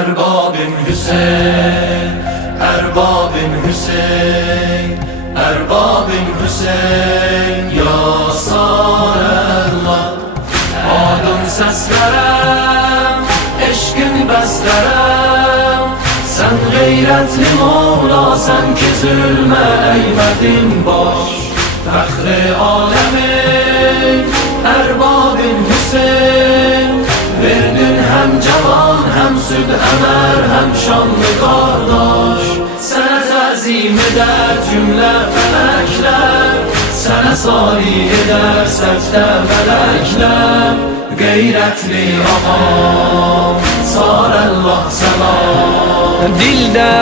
Erbabim Hüseyin, Erbabim Hüseyin, Erbabim Hüseyin, ya Sarallah. Adın səslərəm, eşqin bəslərəm, sən qeyrətli Mola, sən ki zülmə əymədin baş. Fəxri aləmin, Erbabim Hüseyin, verdin həm cavan, həm süd əmər, həm şanlı qardaş. Sənə təzim edər cümlə fələklər, sənə sari edər səcdə mələklər. Qeyrətli ağam, Sarallah səlam. Dildə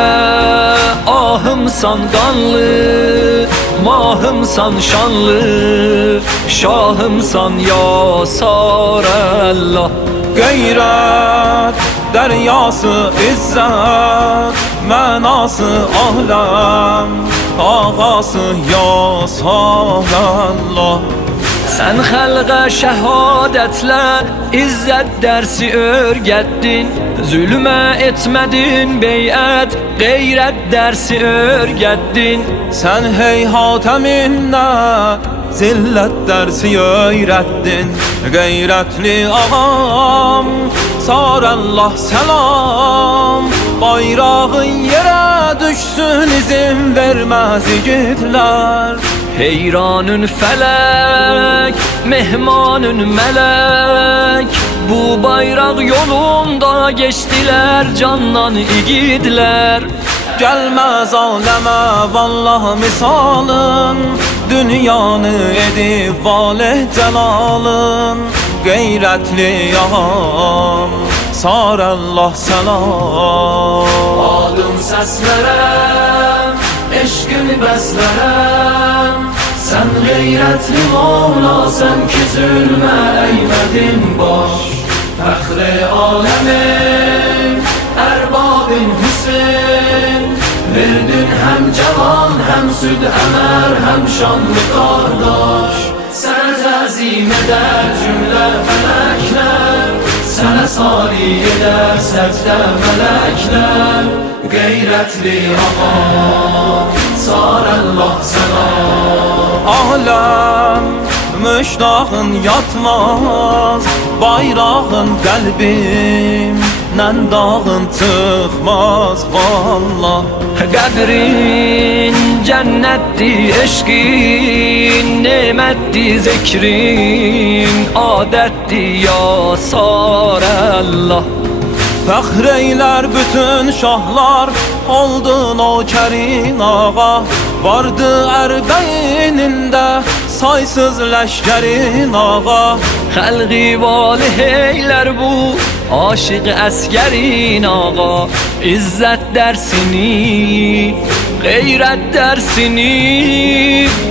ahımsan qanlı, mahımsan şanlı, şahımsan ya Sarallah. Qeyrət dəryası izzət, mənası ahləm, ağası ya Sarallah. Sən xəlqə şəhadətlə izzət dərsi örgətdin, zülmə etmədin beyət, qeyrət dərsi örgətdin. Sən heyhat əminə zillət dərsi öyrətdin. Qeyrətli ağam, Sarallah səlam. Bayrağın yerə düşsün, izin verməz igidlər. Heyranın fələk, mehmanın mələk, bu bayraq yolunda geçdilər candan igidlər. Gəlməz aləmə vallah misalın, dünyanı edib valeh cəlalın. Qeyrətli ağam, Sarallah səlam. Adın səslərəm, eşqin bəslərəm, sən qeyrətli Mola, sən ki zülmə əymədin baş. Fəxri aləmin, Erbabim Hüseyin, verdin həm cavan, həm süd əmər, həm şanlı qardaş. Sənə təzim edər cümlə fələklər, sənə sari edər səcdə mələklər. Qeyrətli ağam, Sarallah səlam. Aləm müştaqın yatmaz, bayrağın qəlbimdən dağın çıxmaz vallah. Qəbrin cənnətdir, eşqin nemətdir, zikrin adətdir ya Sarallah. Fəxr eylər bütün şahlar, oldun o kərin ağa. Vardı ərbəynində saysız ləşkərin ağa. Xəlqi valih eylər bu aşıq əsgərin ağa. İzzət dərsini, qeyrət dərsini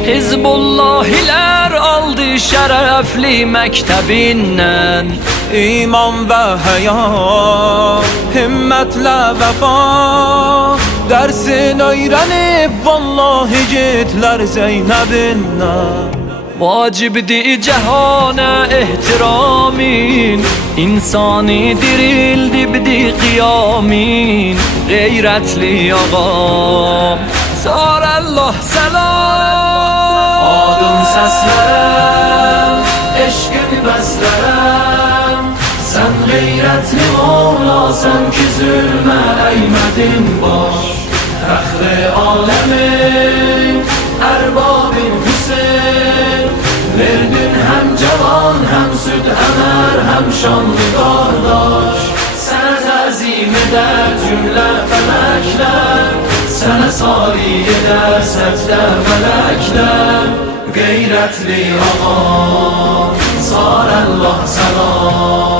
Hizbullahilər aldı şərəfli məktəbindən. İman və həya, himmətlə vəfa, dərsin öyrənib vallahi igidlər Zeynəbindən. Vacibdir cəhana ehtiramın, insani dirildibdir qiyamin. Qeyrətli ağam, Sarallah səlam. Adın səslərəm, eşqin bəslərəm, sən qeyrətli Mola, sən ki zülmə əymədin baş. Fəxri aləmin, Erbabim Hüseyin, verdin həm cavan, həm süd əmər, həm şanlı qardaş. Sənə təzim edər cümlə fələklər, sənə sari edər səcdə mələklər. Qeyrətli ağam, Sarallah səlam.